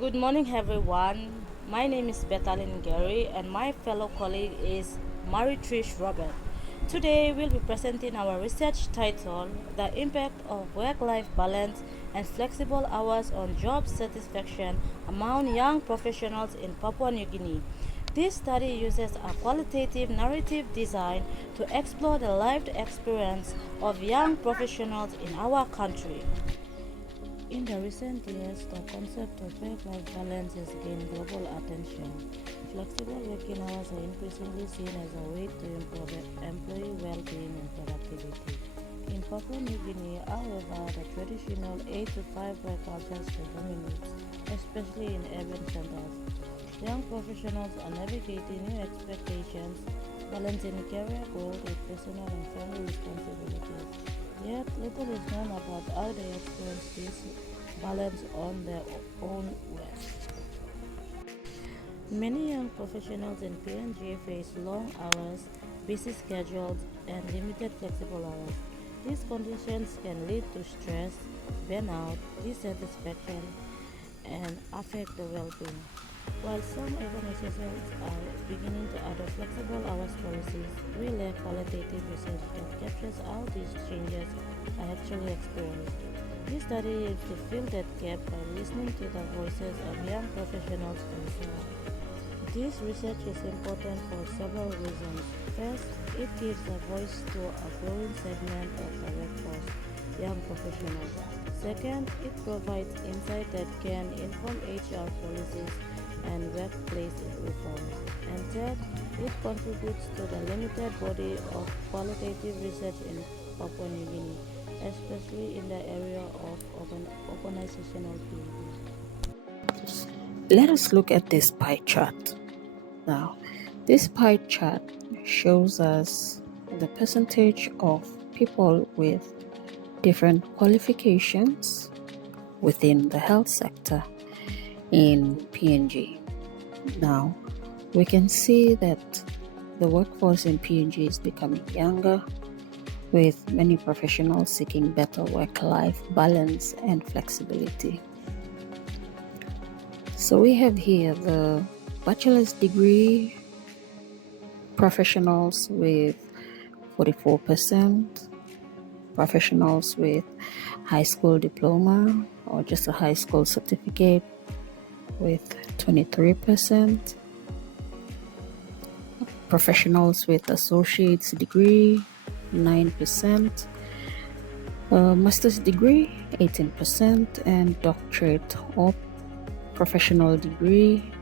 Good morning, everyone. My name is Bethalyn Gary, and my fellow colleague is Marie-Therese Robert. Today, we'll be presenting our research titled The Impact of Work-Life Balance and Flexible Hours on Job Satisfaction Among Young Professionals in Papua New Guinea. This study uses a qualitative narrative design to explore the lived experience of young professionals in our country. In the recent years, the concept of work-life balance has gained global attention. Flexible working hours are increasingly seen as a way to improve employee well-being and productivity. In Papua New Guinea, however, the traditional 8 to 5 work culture still dominates, especially in urban centers. Young professionals are navigating new expectations, balancing career growth with personal and family responsibilities. Yet, little is known about how they experience this balance on their own way. Many young professionals in PNG face long hours, busy schedules, and limited flexible hours. These conditions can lead to stress, burnout, dissatisfaction, and affect the well-being. While some organizations are beginning to adopt flexible hours policies, we lack qualitative research that captures how these changes are actually experienced. This study aims to fill that gap by listening to the voices of young professionals themselves. This research is important for several reasons. First, it gives a voice to a growing segment of the workforce, young professionals. Second, it provides insight that can inform HR policies and workplace reforms. And third, it contributes to the limited body of qualitative research in Papua New Guinea, especially in the area of organizational behavior. Let us look at this pie chart. Now, this pie chart shows us the percentage of people with different qualifications within the health sector in PNG. Now, we can see that the workforce in PNG is becoming younger, with many professionals seeking better work-life balance and flexibility. So we have here the bachelor's degree professionals with 44%, professionals with high school diploma or just a high school certificate with 23%, professionals with associate's degree 9%, master's degree 18%, and doctorate or professional degree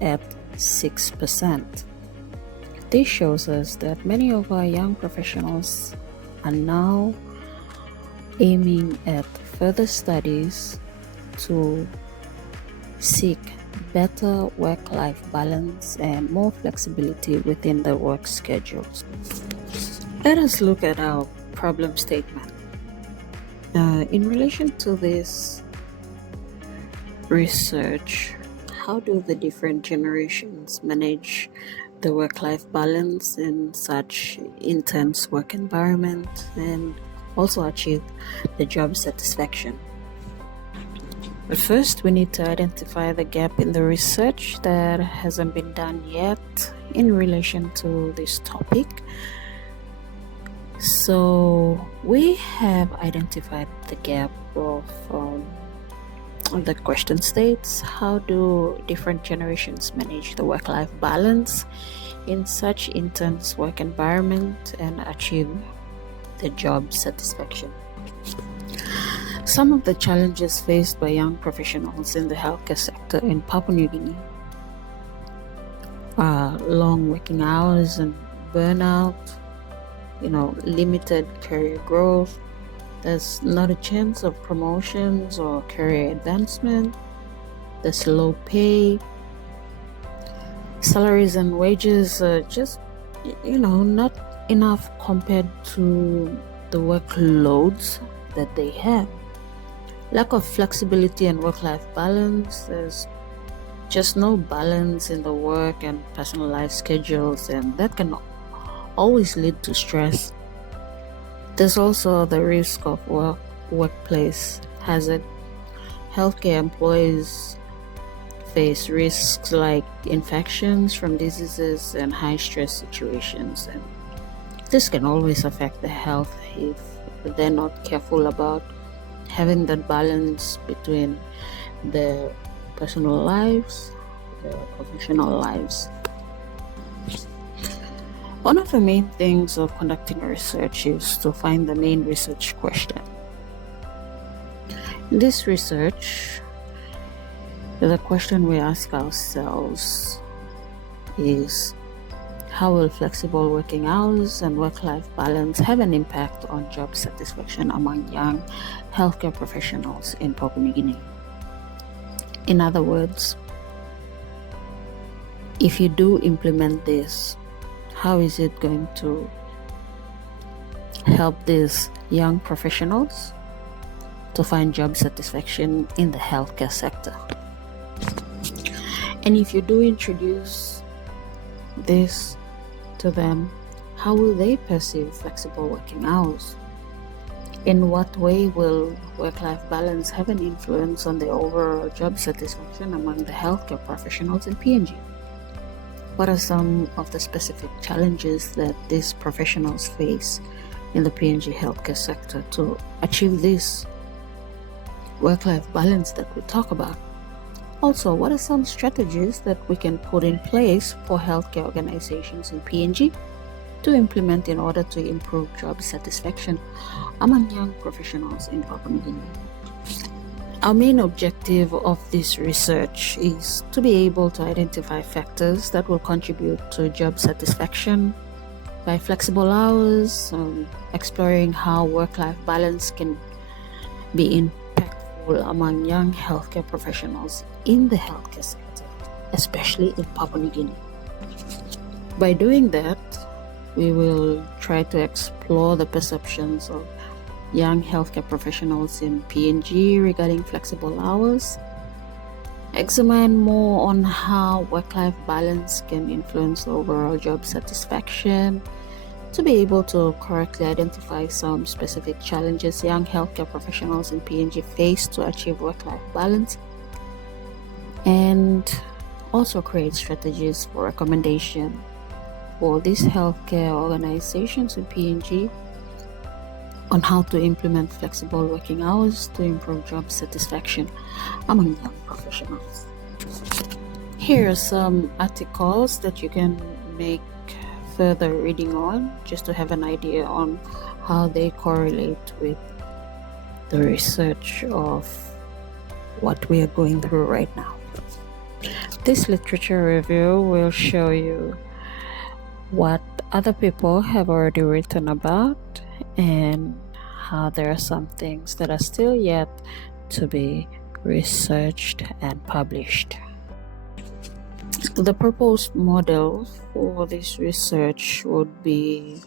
at 6%. This shows us that many of our young professionals are now aiming at further studies to seek better work-life balance and more flexibility within their work schedules. Let us look at our problem statement. In relation to this research, how do the different generations manage the work-life balance in such intense work environment and also achieve the job satisfaction? But first, we need to identify the gap in the research that hasn't been done yet in relation to this topic. So we have identified the gap of the question states, how do different generations manage the work-life balance in such intense work environment and achieve the job satisfaction? Some of the challenges faced by young professionals in the healthcare sector in Papua New Guinea are long working hours and burnout, limited career growth. There's not a chance of promotions or career advancement. There's low pay. Salaries and wages are just, not enough compared to the workloads that they have. Lack of flexibility and work-life balance. There's just no balance in the work and personal life schedules, and that can always lead to stress. There's also the risk of workplace hazard. Healthcare employees face risks like infections from diseases and high stress situations, and this can always affect their health if they're not careful about having that balance between their personal lives, their professional lives. One of the main things of conducting research is to find the main research question. In this research, the question we ask ourselves is, how will flexible working hours and work-life balance have an impact on job satisfaction among young healthcare professionals in Papua New Guinea? In other words, if you do implement this, how is it going to help these young professionals to find job satisfaction in the healthcare sector? And if you do introduce this to them, how will they perceive flexible working hours? In what way will work-life balance have an influence on the overall job satisfaction among the healthcare professionals in PNG? What are some of the specific challenges that these professionals face in the PNG healthcare sector to achieve this work-life balance that we talk about? Also, what are some strategies that we can put in place for healthcare organizations in PNG to implement in order to improve job satisfaction among young professionals in Papua New Guinea? Our main objective of this research is to be able to identify factors that will contribute to job satisfaction by flexible hours, exploring how work-life balance can be impactful among young healthcare professionals in the healthcare sector, especially in Papua New Guinea. By doing that, we will try to explore the perceptions of young healthcare professionals in PNG regarding flexible hours, examine more on how work-life balance can influence overall job satisfaction, to be able to correctly identify some specific challenges young healthcare professionals in PNG face to achieve work-life balance, and also create strategies for recommendation for these healthcare organizations in PNG on how to implement flexible working hours to improve job satisfaction among young professionals. Here are some articles that you can make further reading on, just to have an idea on how they correlate with the research of what we are going through right now. This literature review will show you what other people have already written about and how there are some things that are still yet to be researched and published. The proposed model for this research would be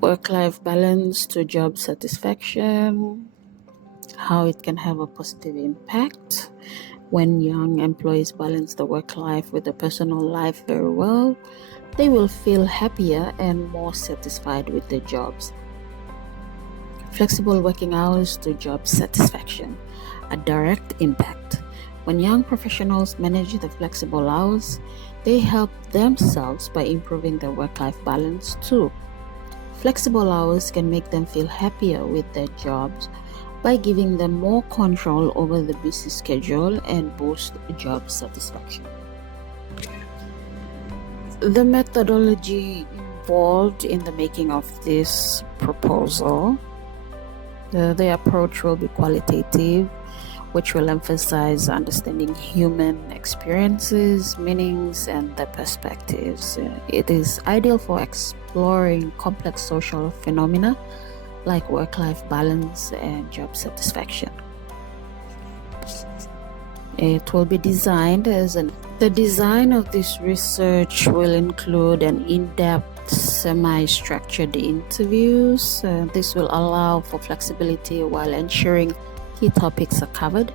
work-life balance to job satisfaction, how it can have a positive impact when young employees balance the work life with the personal life very well. They will feel happier and more satisfied with their jobs. Flexible working hours to job satisfaction, a direct impact. When young professionals manage the flexible hours, they help themselves by improving their work-life balance too. Flexible hours can make them feel happier with their jobs by giving them more control over the busy schedule and boost job satisfaction. The methodology involved in the making of this proposal, the approach will be qualitative, which will emphasize understanding human experiences, meanings, and their perspectives. It is ideal for exploring complex social phenomena like work-life balance and job satisfaction. It will be designed the design of this research will include an in-depth, semi-structured interviews. This will allow for flexibility while ensuring key topics are covered.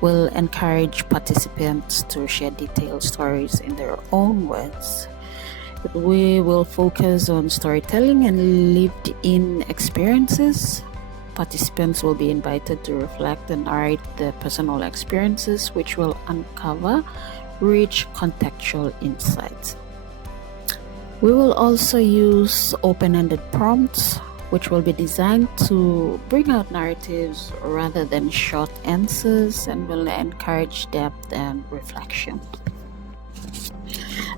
Will encourage participants to share detailed stories in their own words. We will focus on storytelling and lived-in experiences. participants will be invited to reflect and narrate their personal experiences, which will uncover rich contextual insights. We will also use open-ended prompts, which will be designed to bring out narratives rather than short answers and will encourage depth and reflection.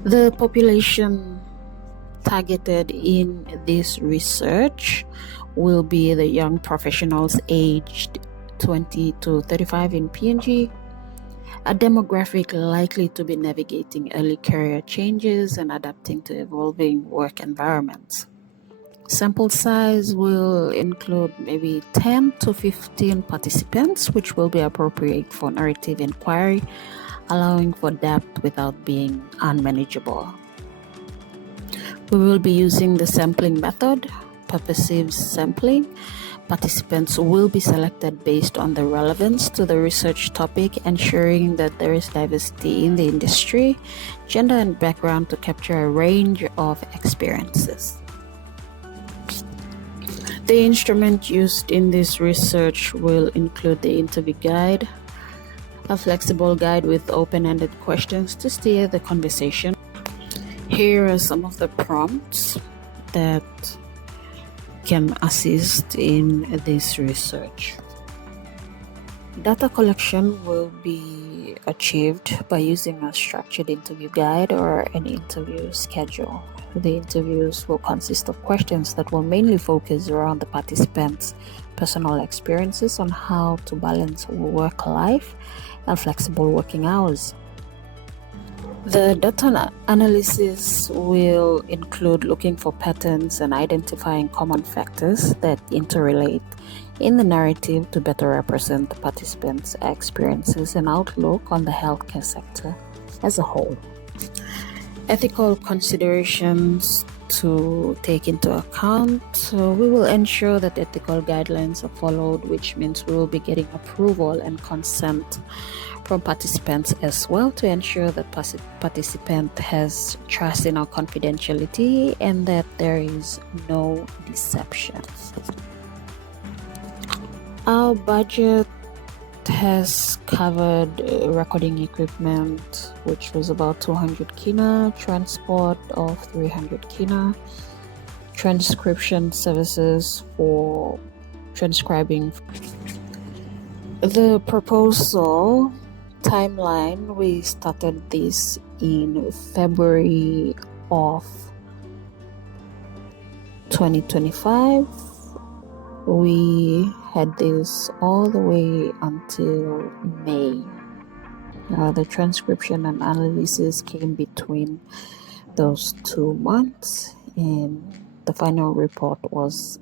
The population targeted in this research will be the young professionals aged 20 to 35 in PNG, a demographic likely to be navigating early career changes and adapting to evolving work environments. Sample size will include maybe 10 to 15 participants, which will be appropriate for narrative inquiry, allowing for depth without being unmanageable. We will be using the sampling method, purposive sampling. Participants will be selected based on the relevance to the research topic, ensuring that there is diversity in the industry, gender, and background to capture a range of experiences. The instrument used in this research will include the interview guide, a flexible guide with open-ended questions to steer the conversation. Here are some of the prompts that can assist in this research. Data collection will be achieved by using a structured interview guide or an interview schedule. The interviews will consist of questions that will mainly focus around the participants' personal experiences on how to balance work life and flexible working hours. The data analysis will include looking for patterns and identifying common factors that interrelate in the narrative to better represent the participants' experiences and outlook on the healthcare sector as a whole. Ethical considerations to take into account. So we will ensure that ethical guidelines are followed, which means we will be getting approval and consent from participants as well to ensure that participant has trust in our confidentiality and that there is no deception. Our budget has covered recording equipment, which was about 200 kina, transport of 300 kina, transcription services for transcribing. The proposal timeline, we started this in February of 2025. We had this all the way until May. The transcription and analysis came between those 2 months, and the final report was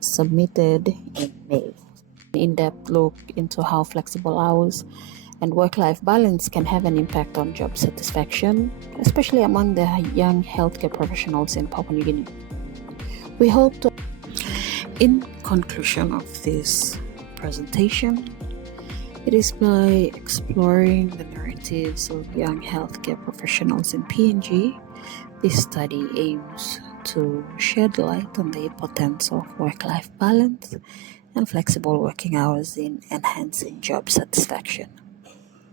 submitted in May. In-depth look into how flexible hours and work-life balance can have an impact on job satisfaction, especially among the young healthcare professionals in Papua New Guinea. We hope to. In conclusion of this presentation, it is by exploring the narratives of young healthcare professionals in PNG, this study aims to shed light on the importance of work-life balance and flexible working hours in enhancing job satisfaction.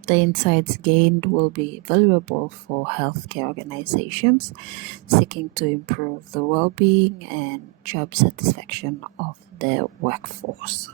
The insights gained will be valuable for healthcare organizations seeking to improve the well-being and job satisfaction of their workforce.